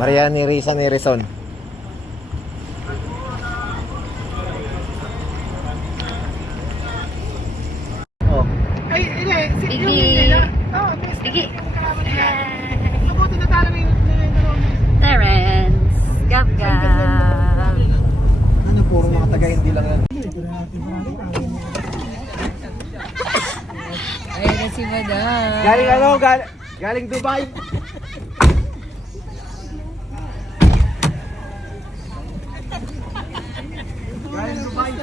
Maria ni Risa ni Rizon. Oh. Ay, hindi. Bigi. Oo, miss. Bigi. Mabuti na talo yung Terence. Gab. Ano, puro mga taga hindi lang yan. Ayun na si Madam. Galing ano? Galing Dubai. Galing Dubai.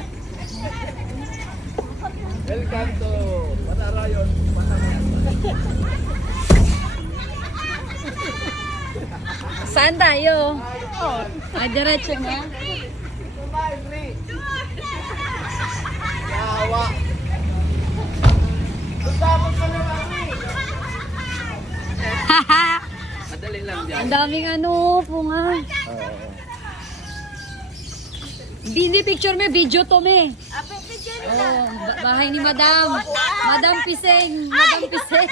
Welcome to Matarayon. Saan tayo? Ay, diretso na. Dubai, free. Yawa. Usapon ka na kami. Madali lang dyan. Ang daming ano, punga. Hindi picture me, video to me. Oh, bahay ni Madam. Madam Piseng. Madam Piseng.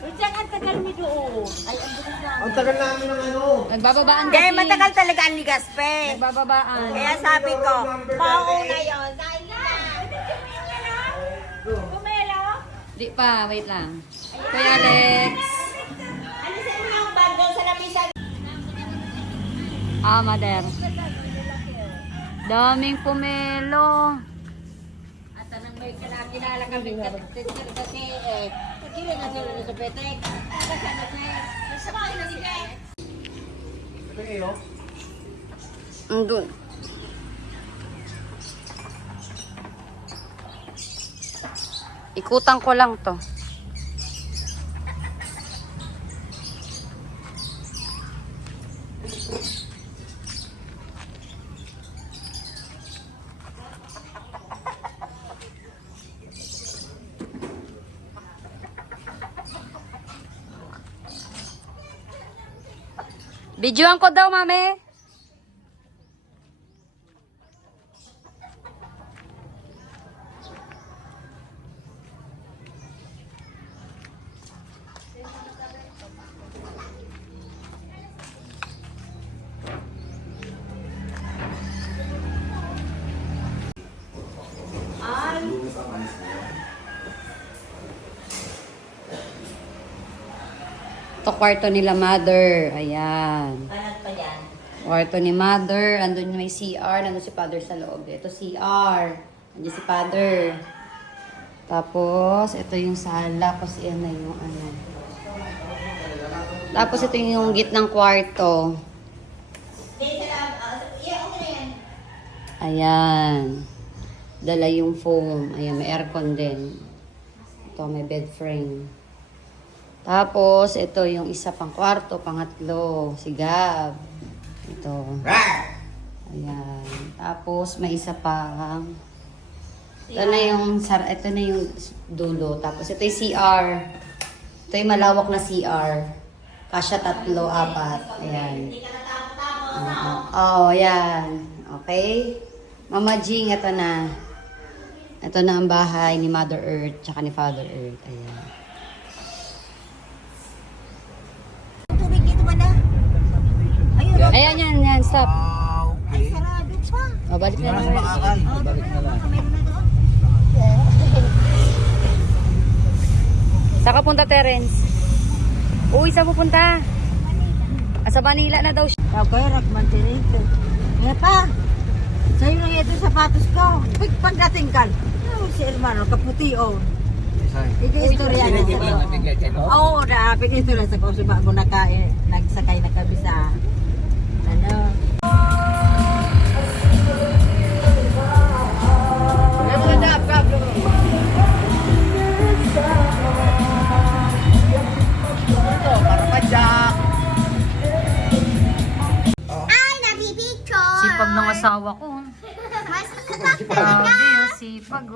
Ang tagal mi doon. Ay, ang bilis na. Ang tagal namin ng ano. Nagbababaan Kaya kasi. matagal talaga ang ligaspe. Nagbababaan. Kaya sabi ko, mauna yun. Dahil na. Pumelo? Di pa, wait lang. Kuya Alex. Ano sa inyo yung bundle sa lamisa? Ah, Mader. Daming pumelo. At anong may kilala kami kasi kilo na sila sa petek. Kasi ano na sa bahay na sila. Ito iyo. Doon. Ikutan ko lang to. Videoan ko daw, mami. Ito kwarto nila mother. Ayan. Anak pa yan. Kwarto ni mother. Andun may CR. Nandun si father sa loob. Ito CR. Andun si father. Tapos, ito yung sala. Kasi yan na yung ano. Tapos, ito yung gitnang kwarto. Ayan. Dala yung foam. Ayan, may aircon din. Ito, may bed frame. Tapos, ito yung isa pang kwarto, pangatlo, si Gab. Ito. Ayan. Tapos, may isa pang... Ito na yung dulo. Tapos, ito yung CR. Ito yung malawak na CR. Kasya 3, 4. Ayan. Ayan. Okay? Mama Jing, ito na. Ito na ang bahay ni Mother Earth, tsaka ni Father Earth. Ayan. Tubig dito ba na? Ayun. Ayan, yan, stop. Ay, sarado pa. O, balik na lang. Balik na lang. Meron na doon. Saan ka punta, Terence? Uy, saan pupunta? Sa Manila na daw siya. Okay, Rakman Tinito. Kaya pa, sa'yo na ito yung sapatos ko. Pagdating ka, si hermano, kaputi o. Ika-istorya na siya. Oo, pag-istorya sa ko. Suba mo nagsakay na kami sa, ano. Sipag ng asawa ko. Grabe, sipag.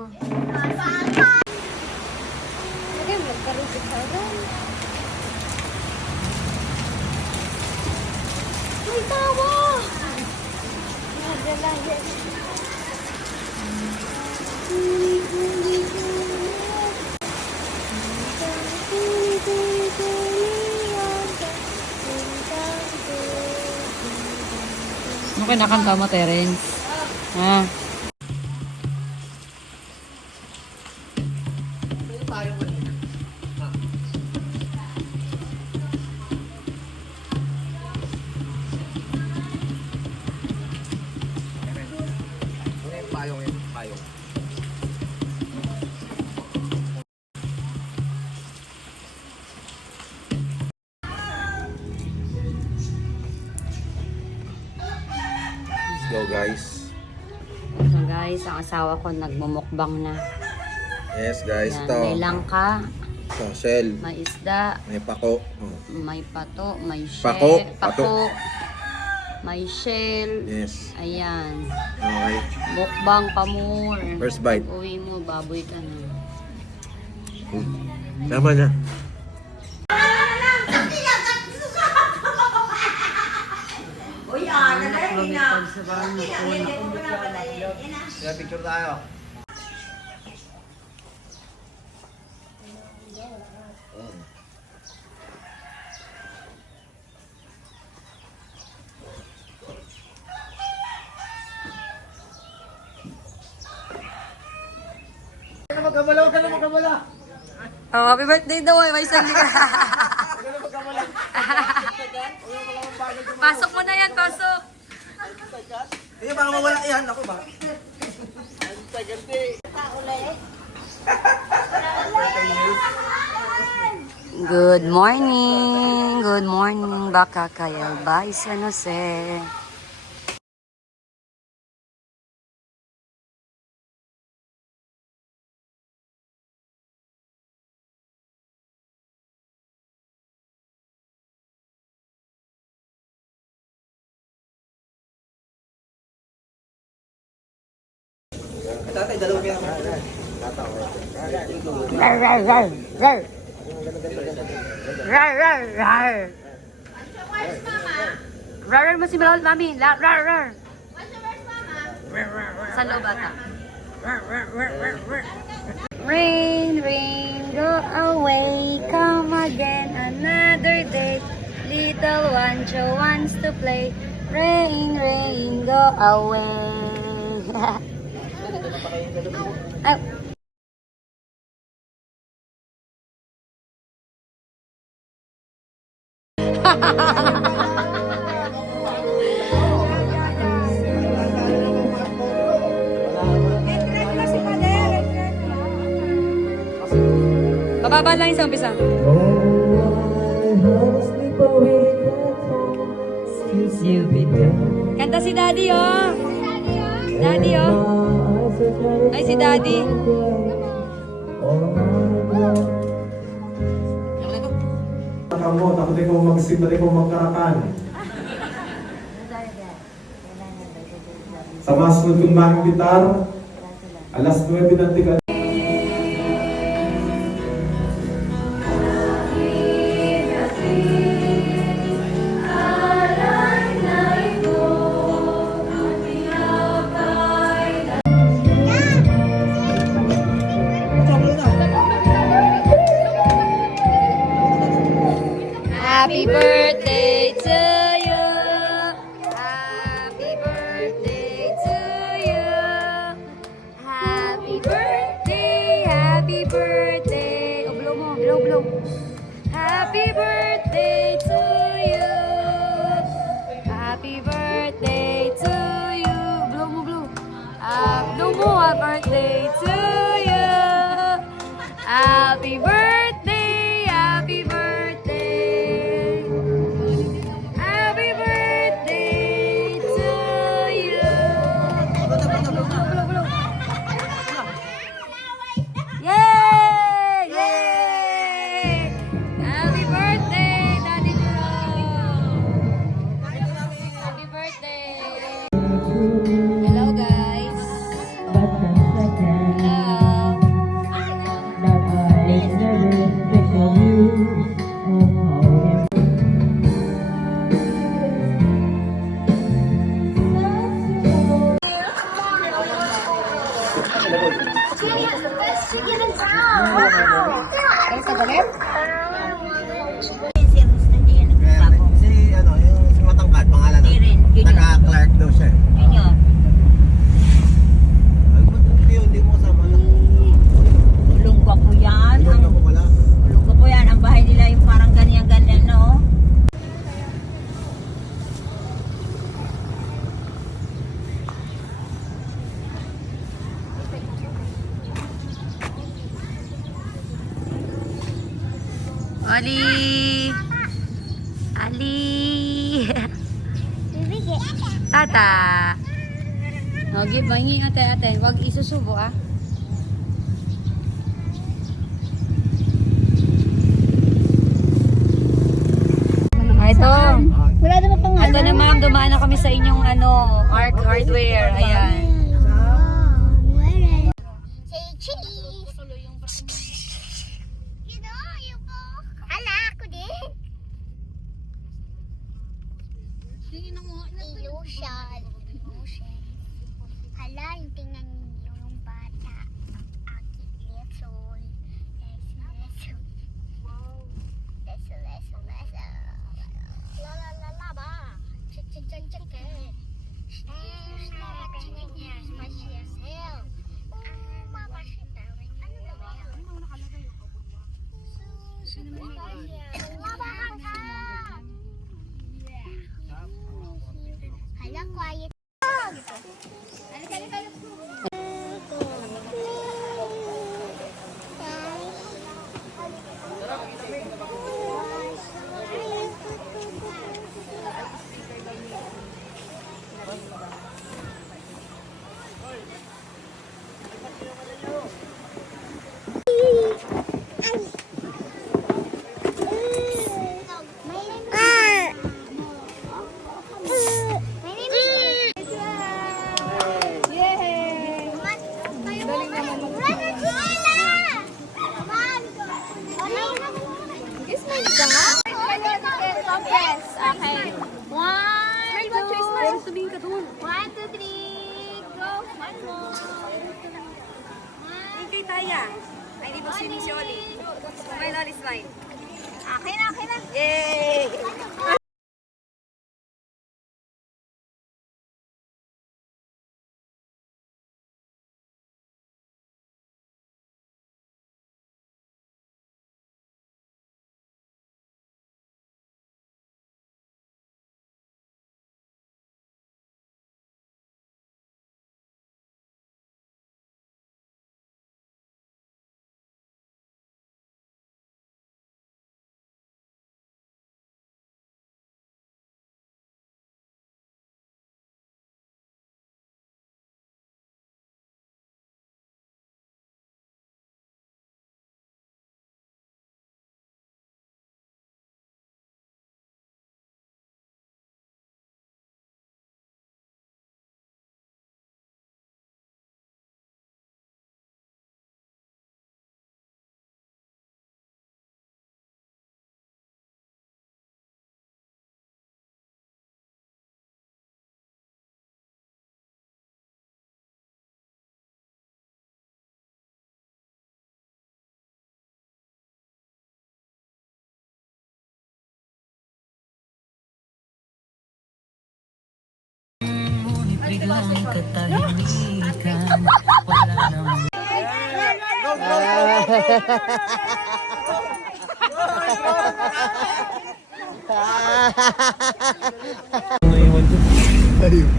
May tawa! Ano kinakanta mo, Terence? Ha? Payong yun, payong. Let's go guys. So guys, ang asawa ko nagmumukbang na. Yes guys, Yan, ito. may langka, Ito, shell. may isda, May pako. Oh. may pato, may Pako, pako, may shell. Yes. Ayan. Okay. Mukbang pamur. First bite. Uwi mo, baboy ka na. Tama na. Uy, ano na yun na. Kaya picture tayo. Magkamala, huwag ka na magkamala. Oh, happy birthday daw, may sandi ka. Pasok mo na yan, pasok. Hindi, baka mawala yan. Ako ba? Good morning, baka kaya ba San Jose? Tatay, dalawa kaya ako. Rar, rar, rar, rar. Rar, rar, rar. Rar, rar mo si Mami. Rar, rar, rar. Sa loob ata. Rain, rain, go away, come again another day. Little one wants to play. Rain, rain, go away. Oh. Bababa lang yung sa umpisa. Kanta si Daddy, oh. Daddy, oh. Ay, si Daddy. Nakamot, ako din ko mag-sip, ako din ko magkarakan. Sa masunod kong mga gitar, alas 9 ng tiga. Happy birthday to you. Happy birthday to you. Happy birthday, happy birthday. Oh, blow mo, blow, blow. Happy birthday to you. Happy birthday to you. Blow mo, blow. Blow mo, happy birthday to you. Happy birthday, happy birthday. Happy birthday to you. Yay! Yay! Happy birthday, Daddy Bro. Happy birthday. Hello, guys. Si ano, yung si Matangkad, pangalan. Tirin, Junior. Taga-Clark daw siya. Ali! Ali! Tata! Okay, bangi ate. Huwag isusubo ah. Ito. Wala naman pang Ito na ma'am, dumaan na kami sa inyong Arc Hardware. Ayan. Say cheese. You know, you po. Hala, ako din. Illusion. Hala, yung tingnan niyo yung bata. Akit lesson. Lesson. Lesson. La ba. Check. Hala, quiet. One, two, three, go! One more. Kay Taya. Ay, di ba swimming si Oli? Smile, Oli, smile. Okay na. Yay!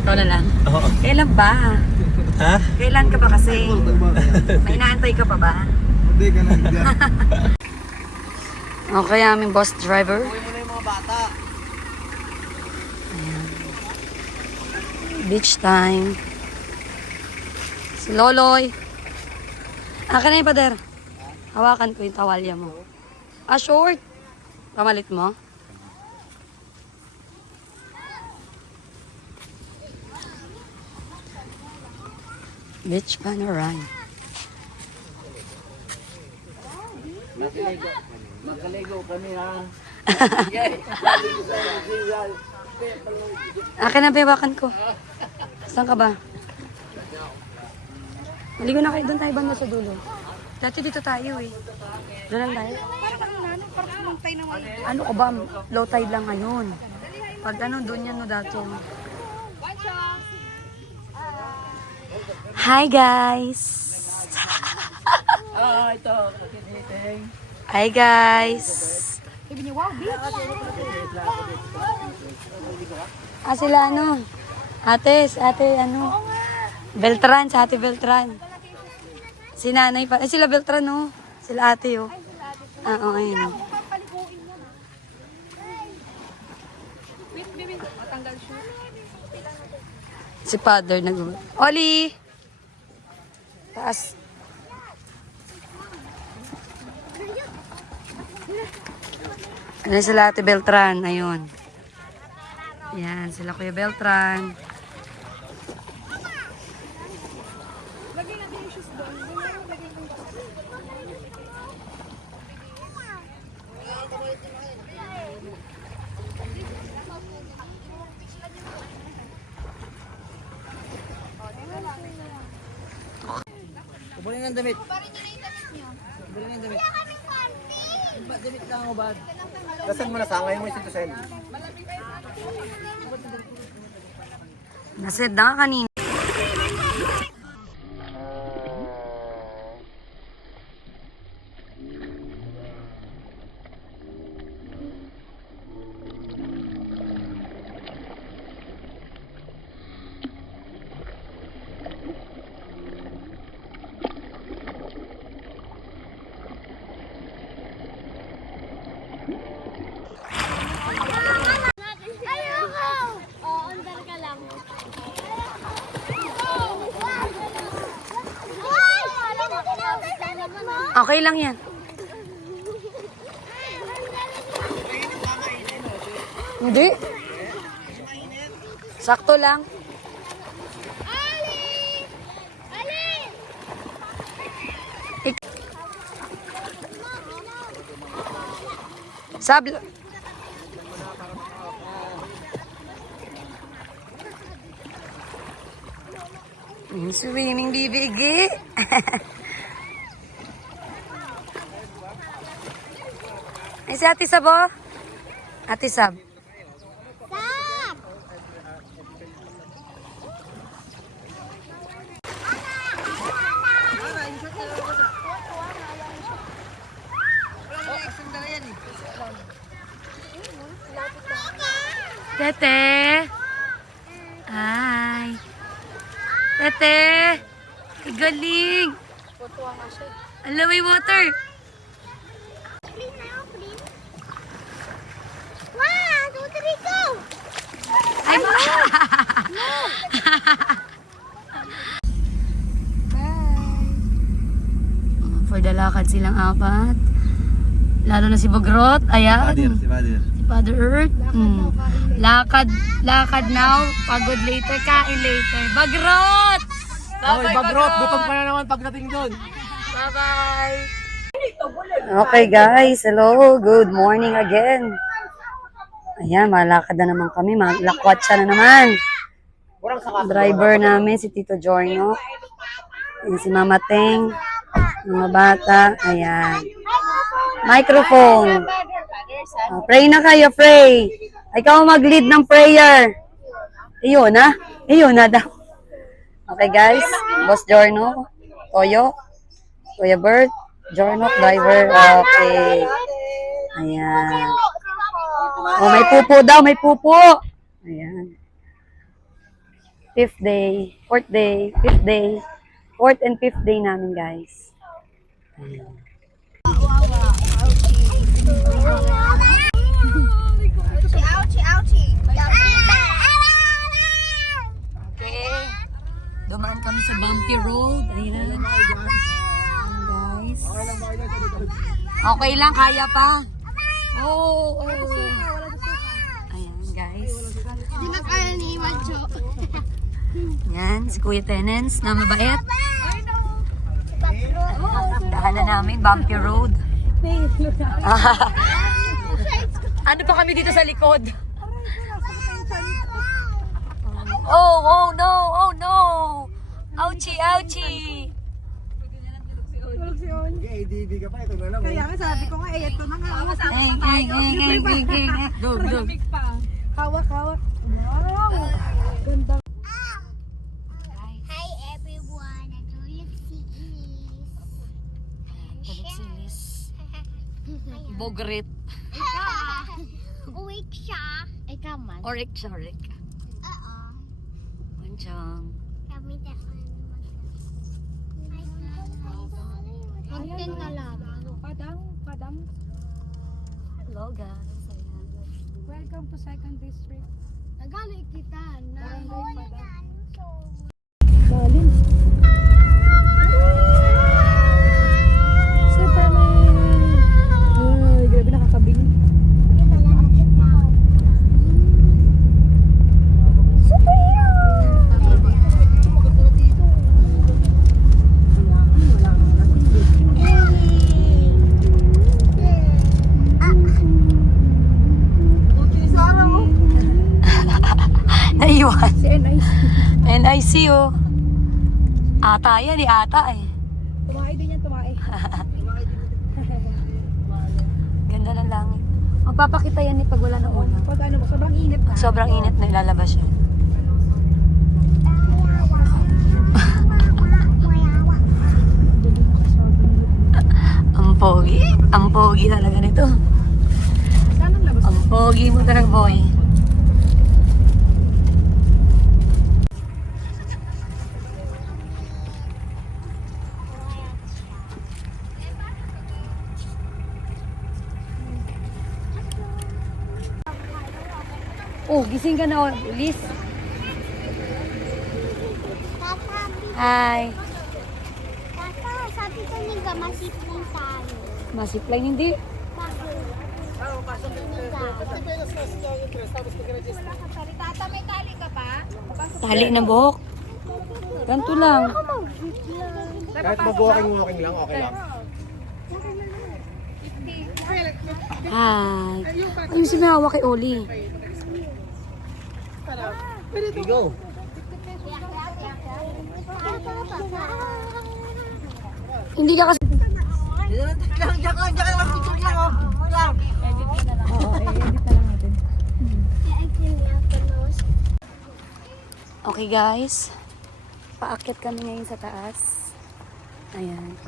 Ikaw na lang. Kailan ba? Ha? Kailan ka ba kasi? May inaantay ka pa ba? Hindi ka na dyan. Okay, aming bus driver. Uwi mo na yung mga bata. Beach time. Si Loloy. Akin na yung pader. Hawakan ko yung tawalya mo. Ah, short. Pamalit mo? Beach panorama. Magkaligo kami ha. Akin na bewakan ko. Saan ka ba? Maligo na kayo, doon tayo banda sa dulo. Dati dito tayo eh. Doon lang tayo. Ano ka ba? Low tide lang ngayon. Pag ano, doon yan no dati. Hi guys! Ito. Hi guys! Sila ano? Ate ano? Beltran, sa ate Beltran. Si nanay pa. Sila Beltran, no? Sila ate, oh. Oo, ayun. Si father nag... Oli! Taas. Ayan sila Ate Beltran. Ayun. Yan, sila Kuya Beltran. Kubunin ng damit. Kubunin ng damit. Damit lang ako ba? Dasan mo na sa ngayon mo yung sintusen. Nasid na ka kanina. Ayoko! Oo, andar ka lang. Okay lang yan. Hindi. Sakto lang. Sablo. Swimming bibigi. Ay, si Ate Sab, oh. Ate Sab. Tete. Ay. Tete. Ay, galing. Alam, may water. Clean na ako, clean. 1, 2, 3, go! Ay, ma. For the lakad silang apat. Lalo na si Bogrot. Ayan. Si Badir. Si Father Earth. Lakad now. Pagod later. Kain later. Bagrot! Okay, Bagrot, gutom ka na naman pagdating doon. Bye-bye! Okay guys, hello. Good morning again. Ayan, malakad na naman kami. Lakwatsa na naman. Driver namin, si Tito Jorno. Ayan, si Mama Teng. Mga bata. Ayan. Microphone. Pray na kayo, pray. Ikaw mag-lead ng prayer. Iyon na. Iyon na daw. Okay guys, Boss Jorno, Toyo, Kuya Bert, Jorno, driver. Okay. Ayan. Oh, may pupo daw, may pupo. Ayan. 5th day, 4th day, 5th day, 4th and 5th day namin guys. Ayan. Okay. Dumaan kami sa bumpy road. Ayan. Guys. Okay lang, kaya pa. Oh, oh. Ayan, guys. Hindi na kaya ni Iwancho. Yan, si Kuya Tenens na mabait. Dahanan namin, bumpy road. Ano pa kami dito sa likod? Oh, oh no, oh no. Ouchie, ouchie. Hindi ka pa, ito na lang. Kaya nga sabi ko nga, ito na nga. Go, go. Hawak, hawak. Wow! Ganda. Hi everyone, natulog si Ilis. Tulog si Liz. Bogrit. Uwik siya. Ikaw man. Orik, Sharik. Oo. Manchang. Kami na Content na lang. Padang. Hello guys. Ayan. Welcome to 2nd District. Nagalit kita na. Barangay Padang. Lalim. Superman! Ay, grabe nakakabing. Naiwan. Si NIC. NIC oh. Ata yan eh, ata eh. Tumakay din yan, tumakay. Ganda ng langit. Magpapakita yan eh pag wala ng ulan. Pag ano, sobrang init na. Pag sobrang init na ilalabas yan. Ang pogi talaga nito. Saan ang labas? Ang pogi mo talaga, boy. Oh, gising ka na, Liz. Hi. Tata, sabi ko niga, masipling tayo. Masipline hindi. Bakit? Tata, may tali ka pa? Tali ng buhok. Ganto lang. Kahit mag-walking lang, okay lang. Hi. Ayun si Mahawa kay Oli. Go. Hindi ka kasi... Diyan lang, picture lang, oh. Lang. Okay guys. Paakyat kami ngayon sa taas. Ayan.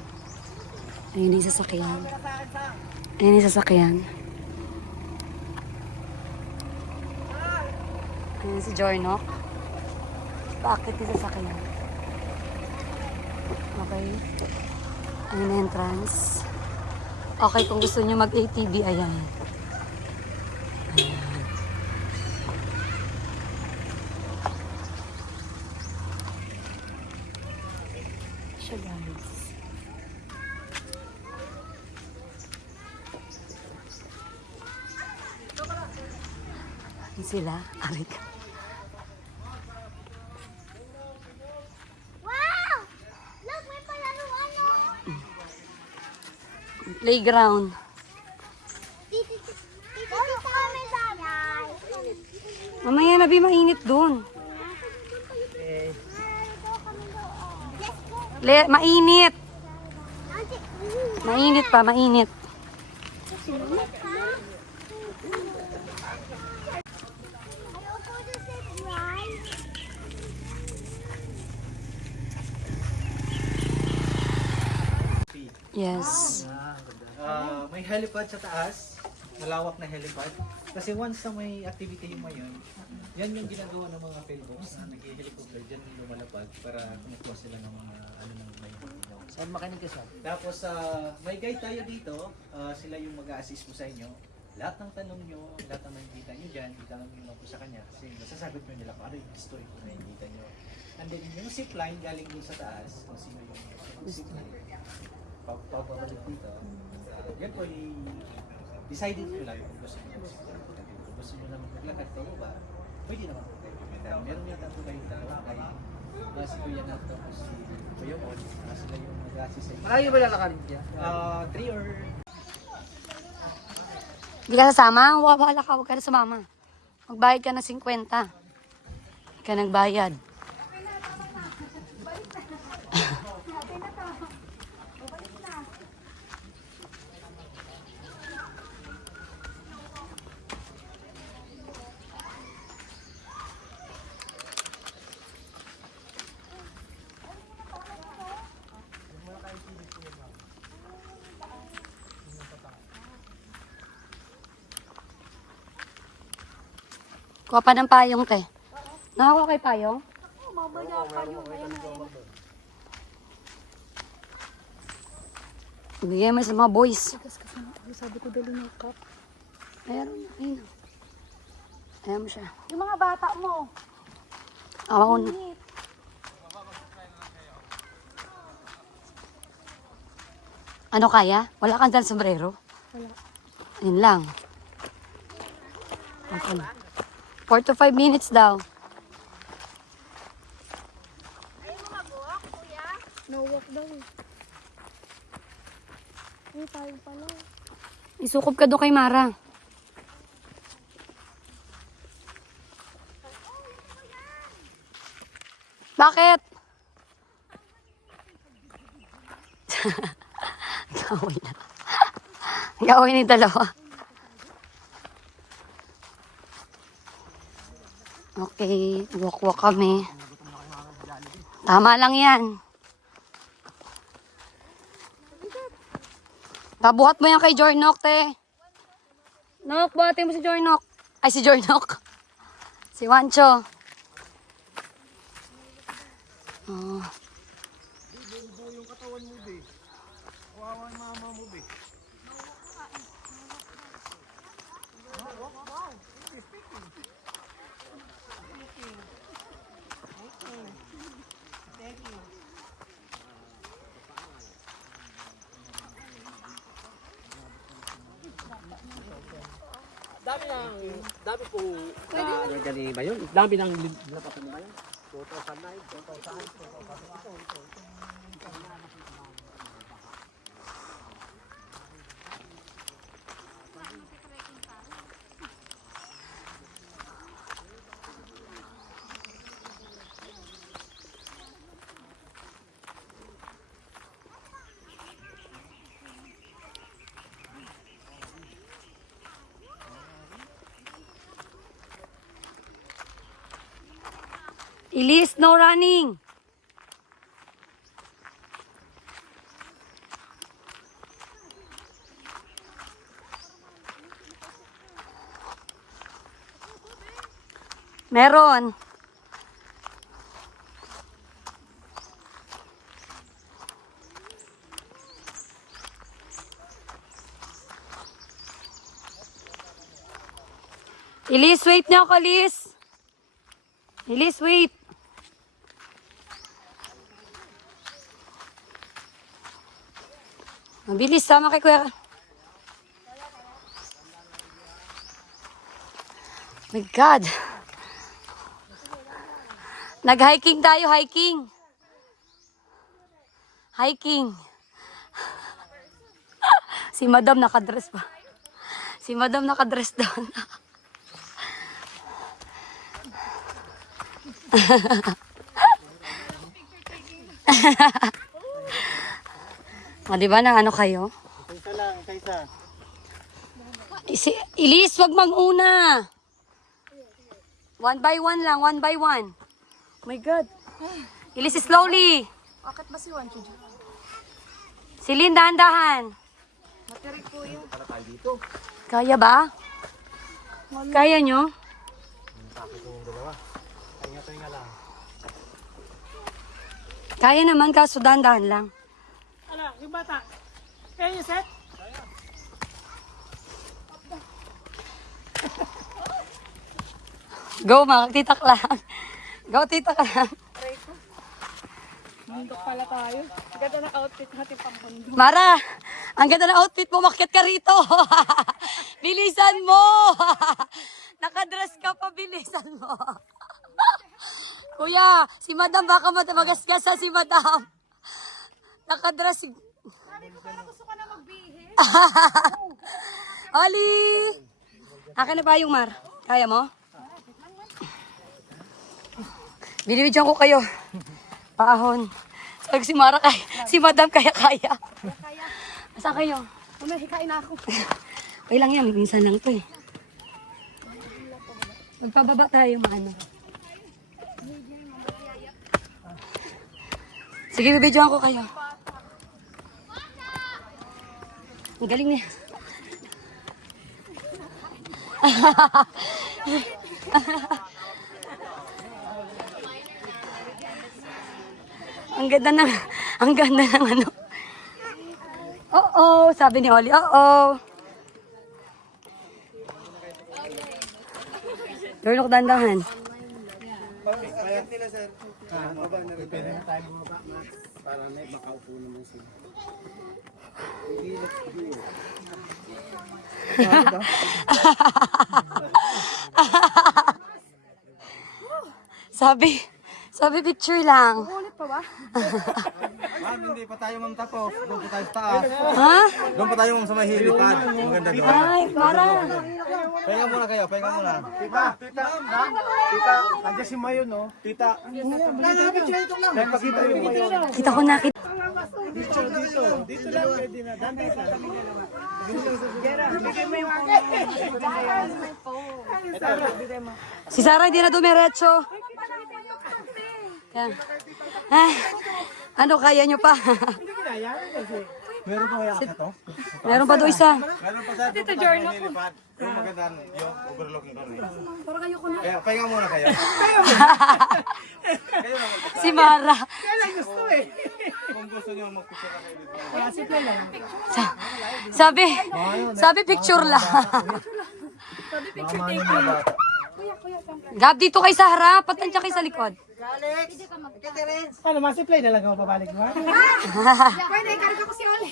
Ayun yung sasakyan. Ayun yung sasakyan. Ayan si Jornok. Paakyat yung sasakyan. Okay. Ayun yung entrance. Okay, kung gusto nyo mag-ATV, ayan. Ayan. Siya guys. Ayan sila. Arik. Wow! Look, may palaruan, no? Playground. Dito kami babay. Mamaya na, Bi, mainit dun. Mainit. Mainit pa, mainit. Yes. May helipad sa taas, malawak na helipad. Kasi once na may activity yung mayon, yan yung ginagawa ng mga failboats na nag-helicopter, dyan yung lumalapad para kumukuha sila ng mga ano ng mayon. Saan makinig ka, sir? Tapos may guide tayo dito, sila yung mag-a-assist mo sa inyo. Lahat ng tanong nyo, lahat ng nakikita nyo dyan, itanong nyo lang po sa kanya kasi masasagot nyo nila kung ano yung gusto yung nakikita nyo. And then yung zipline galing dun sa taas, kung sino yung zipline, pababalik dito. Yan po decided nyo lang kung gusto nyo mag-zipline. Kung gusto nyo naman maglakad pa ba, pwede naman po kayo. Meron yata po kayong dalawa kayo. Si Kuya Nato o si Kuya Mon, sila yung mag-assist sa inyo. Malayo ba lalakarin niya? 3 or Hindi ka sasama? Wala ka, huwag ka na sumama. Magbayad ka na 50. Hindi ka nagbayad. Kuha pa ng payong, te. Nakakuha kay payong? Bigyan mo sa mga boys. Sabi ko dali ng cup. Ayun, ayun. Ayan mo siya. Yung mga bata mo. Awa ko na. Ano kaya? Wala kang dyan sombrero? Wala. Yun lang. Okay. 4 to 5 minutes daw. No walk daw eh. Ay, tayo pala. Isukob ka doon kay Mara. Bakit? Gawin na. Gawin ni dalawa. Okay, walk-walk kami. Tama lang yan. Pabuhat mo yan kay Jornok, te. Nok, buhatin mo si Jornok. Ay, si Jornok. Si Wancho. Oh. Dami po galing ba yun? Dami ng lapatan ba yun? 2009, 2000. Elise, no running. Meron. Elise, wait na ako, Elise. Elise, wait. Mabilis, sama kay Kuya. My God. Nag-hiking tayo, hiking. Hiking. Si Madam nakadress pa. Si Madam nakadress doon. O, diba na ano kayo? Kaysa lang, kaysa. Elise, wag mag-una. 1 by 1 lang, 1 by 1. Oh my God. Elise, slowly. Akit ba si Wancho dyan? Silin, dahan-dahan. Matirik po yun. Kaya ba? Kaya nyo? Kaya naman, kaso dahan-dahan lang. Ala, yung bata. Kaya yung set? Go, mga titak lang. Go, titak lang. Bundok pala tayo. Ganda ng outfit natin pang bundok. Mara, ang ganda ng outfit mo, makyat ka rito. Bilisan mo. Nakadress ka pa, bilisan mo. Kuya, si Madam, baka magasgasa si Madam. Nakadress. Sabi ko pala gusto ko na magbihis. Ali! Akin na ba yung Mar? Kaya mo? Binibidyan ko kayo. Paahon. Sabi ko si Mara, si Madam kaya-kaya. Saan kayo? Umahikain na ako. Okay lang yan, minsan lang to eh. Magpababa tayo, maano. Sige, bibidyoan ko kayo. Ang galing niya. Ang ganda ng ano. Oo, sabi ni Oli, oo. Turn dandahan. Kaya nila, sir. Pwede na tayo bumaba, Max. Para may makaupo naman sila. Hindi, let's do it. Sabi picture lang. Ulit pa ba? Ma'am, hindi pa tayo ma'am tapos. Doon pa tayo sa taas. Ha? Doon pa tayo ma'am sa may helipad. Maganda doon. Ay, para. Pahinga muna kayo, pahinga muna. Tita, tita, nandiyan si Mayo, no? Tita. Kaya pakita yung Mayo. Kita ko na. Dito lang pwede na. Dante ka. Si Sarah hindi na dumiretso. Yan. Ah, ano, kaya nyo pa? Meron pa kaya ka to? Meron pa doon isa. Meron pa sa Tito Jorno. Yung magandang yung overlooking kami. Parang ayoko na. Kaya pahinga muna kayo. Si Mara. Kung gusto niyo magpicture kayo dito. Sabi picture lang. Sabi picture taking. Gab, dito kay sa harap. Patansya kay sa likod. Ano, masiplay na lang ako pabalik mo? Pwede, karga ko si Oli.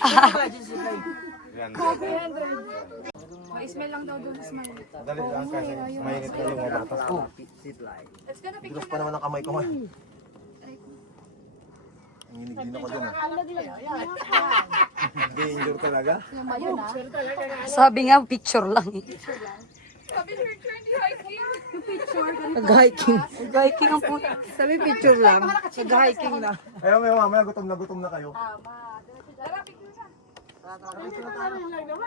May smell lang daw doon. Smell. Dali lang kasi mainit na yung mga batas. Let's go na picture. Gusto pa naman ang kamay ko ngayon. Nanginig din ako dun ah. Hindi injure talaga. Sabi nga, picture lang eh. Sabi picture, hindi hiking. Yung picture. Nag-hiking. Nag-hiking ang puta. Sabi picture lang. Nag-hiking na. Ayaw may mamaya gutom na kayo. Tara, picture na.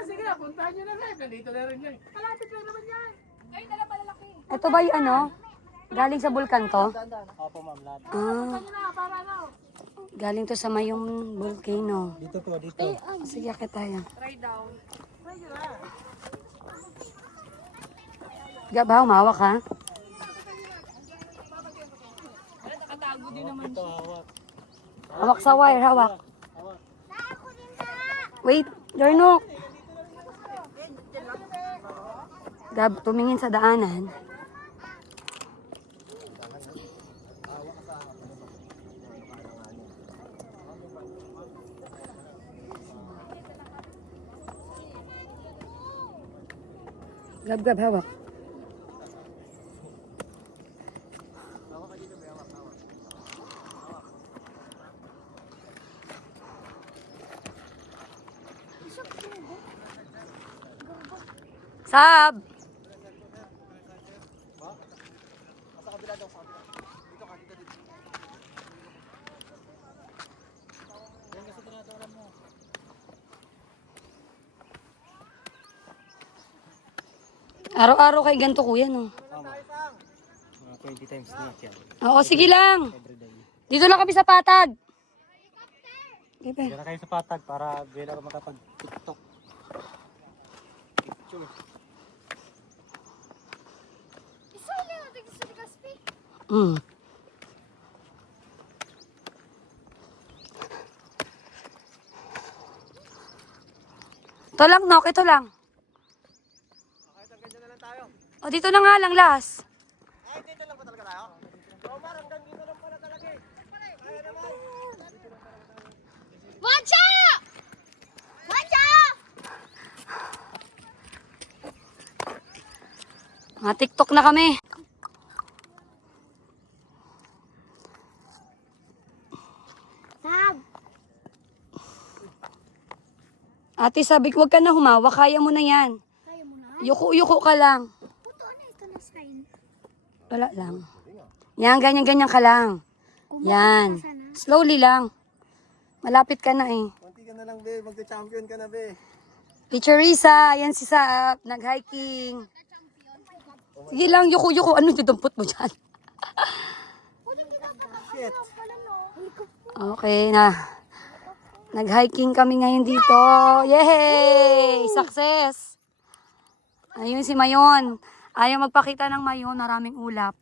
Sige na, puntahan nyo na rin. Nandito na rin yan. Malapit lang naman yan. Ay, dala pala laki. Ito ba yung ano? Galing sa bulkan to? Opo, ma'am, lahat. Ah, Para ano? galing to sa Mayong volcano. Dito to, dito. Sige, akit tayo. Try down. Gab, ha? Umawak ha? Nakatago din naman siya. Hawak sa wire, hawak. Wait, Darno. Gab, tumingin sa daanan. Gab, hawak. Sab! Araw-araw kay ganito kuya, no? 20 times na yan. Oo, sige lang. Dito lang kami sa patag. Okay, Kaya kayo sa patag para bila ka makapag-tiktok. Picture. Mm. Ito lang, Nok. Ito lang. O, dito na nga lang, Las. Watch out! Watch out! Mga TikTok na kami. Sab! Ate, sabi ko, huwag ka na humawa. Kaya mo na yan. Kaya mo na? Yuko-yuko ka lang. Puto na ito na sign. Wala lang. Yan, ganyan-ganyan ka lang. Yan. Slowly lang. Malapit ka na eh. Konti ka na lang, be. Magka-champion ka na, be. Teacher Risa, yan si Saap, nag-hiking. Sige lang, yuko-yuko. Ano yung dumpot mo dyan? Shit. Okay na. Nag-hiking kami ngayon dito. Yay! Success! Ayun si Mayon. Ayaw magpakita ng Mayon. Maraming ulap.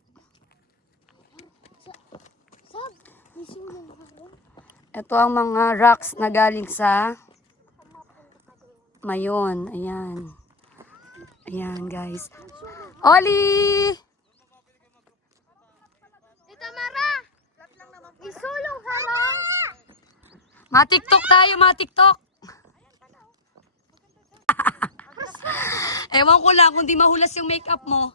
Sab! Isulong ako. Ito ang mga rocks na galing sa Mayon. Ayan. Ayan, guys. Oli! Tita Mara! Isulong ka lang. Ma-TikTok tayo, ma-TikTok. Ewan ko lang kung di mahulas yung makeup mo.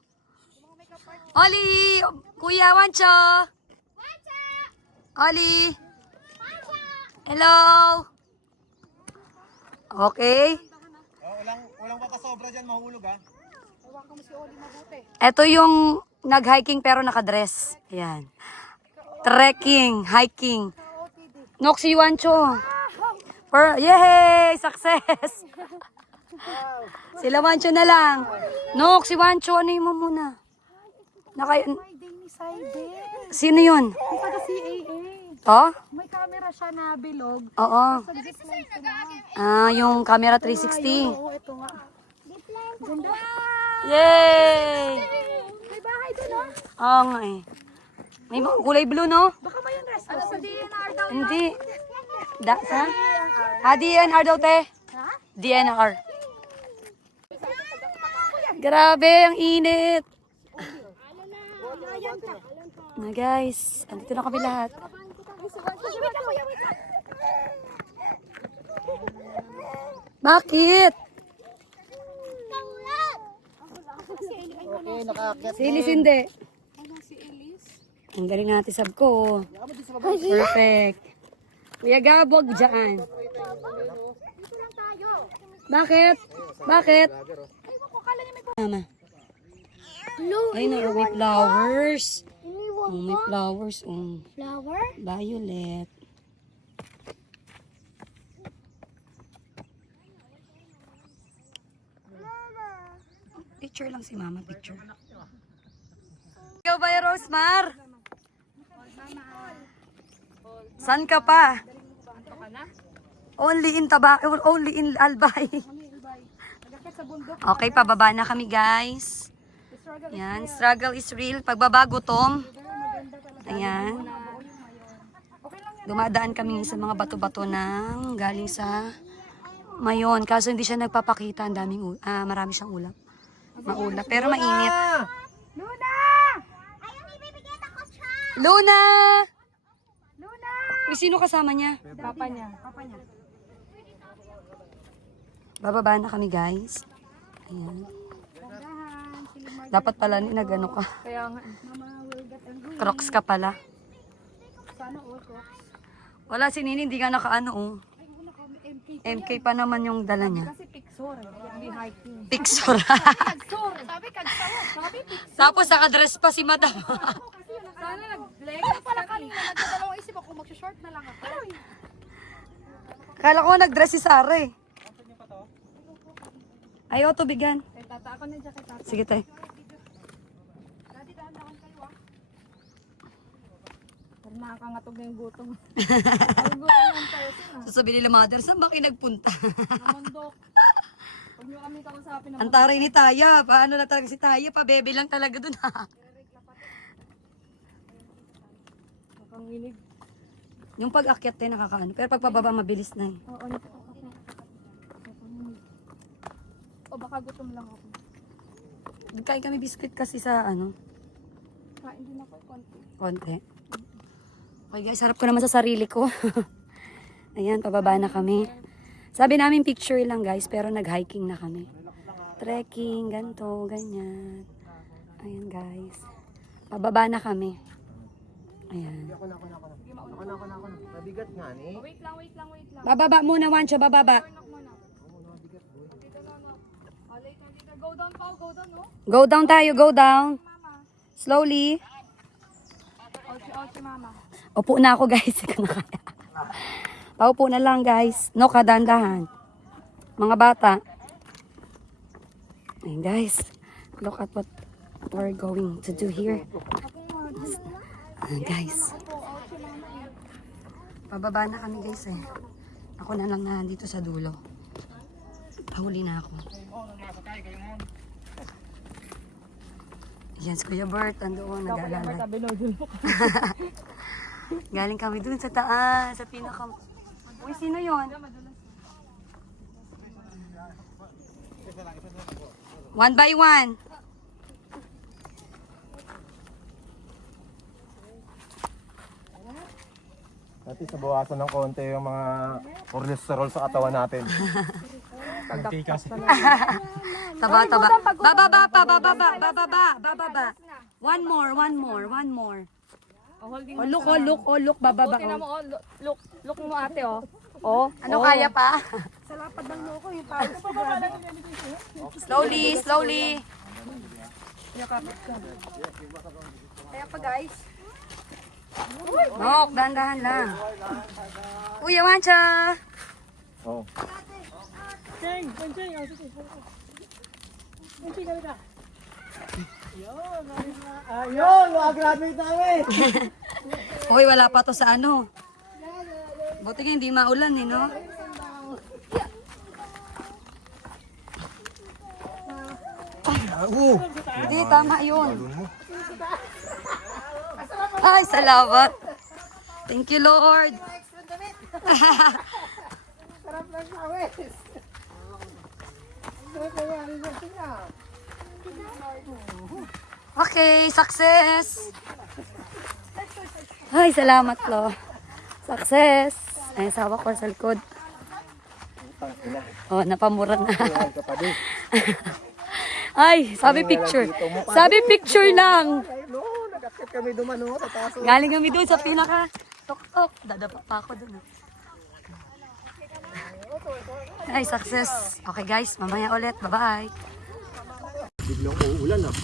Oli! Kuya Wancho! Oli! Hello! Okay. Walang papasobra dyan, mahulog ha. Ito yung nag-hiking pero nakadress. Ayan. Trekking, hiking. Noxy Wancho. Yay! Success! Sila Wancho na lang. Noxy Wancho, ano mo muna? Sino yun? Taga CAA. To? May camera siya na bilog. Oo. Zipline sila. Yung camera 360. Oo, ito nga. Ganda. Yay! May bahay doon, no? Oo nga eh. May mga kulay blue, no? Baka may yung rest. Ano sa DNR daw? Hindi. Sa? DNR daw, te. DNR. Grabe, ang init. Na guys, andito na kami lahat. Bakit? Si Elise hindi. Ang galing natin sab ko. Perfect. Kuya Gabog dyan. Bakit? Bakit? Mama. Ay, no, may flowers. Oh, may flowers. Oh. Flower? Violet. Picture lang si Mama, picture. Ikaw ba yung Rosemar? San ka pa? Only in Albay. Okay, pababa na kami guys. Yan, struggle is real. Pagbaba gutom. Ayan. Dumadaan kami sa mga bato-bato ng galing sa Mayon. Kaso hindi siya nagpapakita. Ang daming marami siyang ulap. Maulap. Pero mainit. Luna! Ayaw ibibigay ako siya! Luna! Uy, sino kasama niya? Papa niya. Bababa na kami guys. Ayan. Dapat pala nagano ka. Kaya nga. Crocs ka pala. Wala si Nini, hindi ka nakaano oh. MK pa naman yung dala niya. Kasi picture. Hindi hiking. Picture. Sabi kagsawag. Sabi picture. Tapos nakadress pa si Madam. Sana nag-leggings pala kanina. Nagdadalawang isip ako. Mag-short na lang ako. Kala ko nag-dress si Sarah eh. Ayaw tubigan. Tata, ako na dyan kay tata. Sige tayo. Pero nakakangatog na yung gutom. Ang gutom ng person. Sasabihin nila mother, saan ba kayo nagpunta? Namundok. Huwag niyo kami kausapin ng Ang taray ni Taya. Paano na talaga si Taya? Pabebe lang talaga dun ha. makanginig. Yung pag-akyat tayo nakakaano. Pero pag pababa mabilis na eh. Oo, o baka gutom lang ako. Kain kami biscuit kasi sa ano. Kain din ako konti. Konti. Okay guys, harap ko naman sa sarili ko. Ayan, pababa na kami. Sabi namin picture lang guys, pero nag-hiking na kami. Trekking, ganto, ganyan. Ayan guys. Pababa na kami. Ayan. Mabigat nga ni. Wait lang. Bababa muna, Wancho, bababa. Go down pa, go down, no? Go down tayo, go down. Slowly. Ochi, mama. Upo na ako guys. Paupo na lang guys. No, kadandahan. Mga bata. Ayan guys. Look at what we're going to do here. Ayan guys. Pababa na kami guys eh. Ako na lang na dito sa dulo. Pahuli na ako. Yan si Kuya Bert. Andoon, nag-aalala. Galing kami dun sa taas, sa pinaka... Uy, sino yon? One by one. Natin sa bawasan ng konti yung mga cholesterol sa katawan natin. Taba. Bababa. One more. Look, bababa. Tingnan mo, look mo ate, oh. Ano kaya pa? Sa lapad ng loko, yung pawis. Slowly. Kaya pa, guys. Nok, dahan-dahan lang. Kuya Wancha! Oh. Ayun, grabe namin. Uy, wala pa to sa ano. Buti nga hindi maulan eh, no? Hindi, tama yun. Ay, salamat. Thank you, Lord. Okay, success. Ay, salamat, Lo. Success. Ay, sawa ko sa likod. Oh, napamura na. Ay, sabi picture. Sabi picture lang. Nag-akit kami dumano sa taso. Galing kami doon sa pinaka tok-tok. Dadapa pa ako doon. Ay, success. Okay guys, mamaya ulit. Bye-bye. Biglang uulan ah.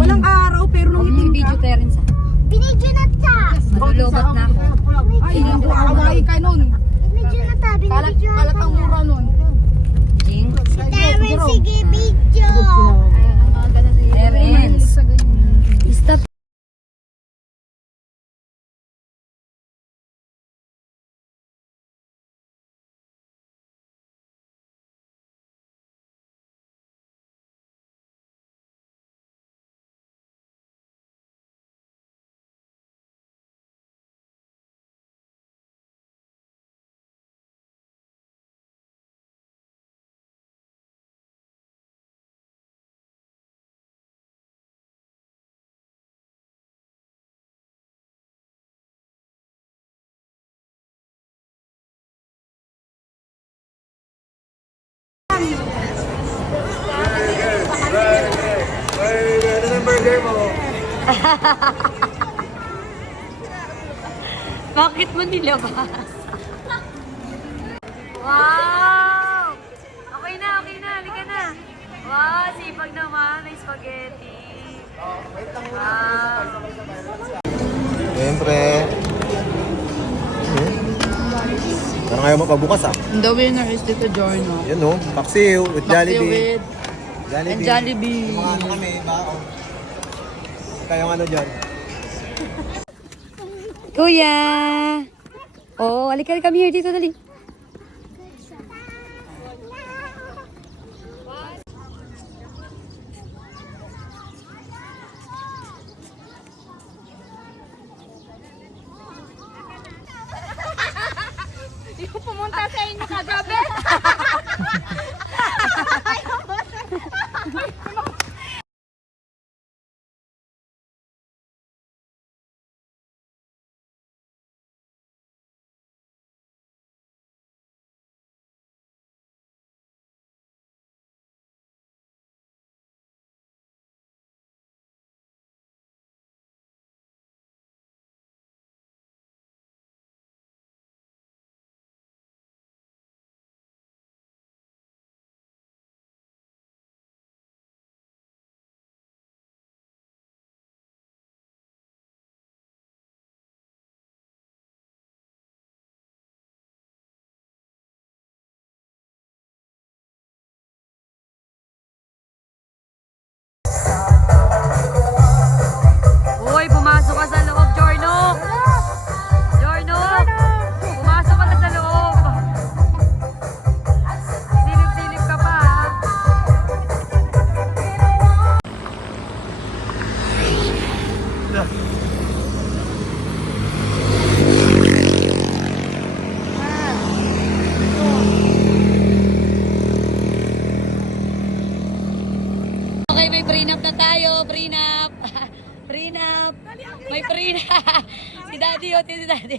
Walang araw pero nung video tayo rin sa. Binidyo na ta! Malulubat na ako. Ay, away ka nun. Binidyo na ta! Binidyo na Kalat ang mura nun. Jing. Terence, sige, video! Terence. Stop. Ano yung burger mo? Bakit mo nilabas? Wow! Okay na. Halika na. Wow, sipag naman. May spaghetti. Wow. Siyempre. Parang ayaw mapagbukas ah. The winner is Tito Giorno. Yan no, paksiw with Jollibee. with and Jollibee. Mga ano kami, bao. Kayong ano dyan? Kuya! Oh, halika come here dito, dali. Yung pumunta sa inyo kagabi. may prenup na tayo. Prenup. Prenup. May prenup. Si Daddy, si Daddy.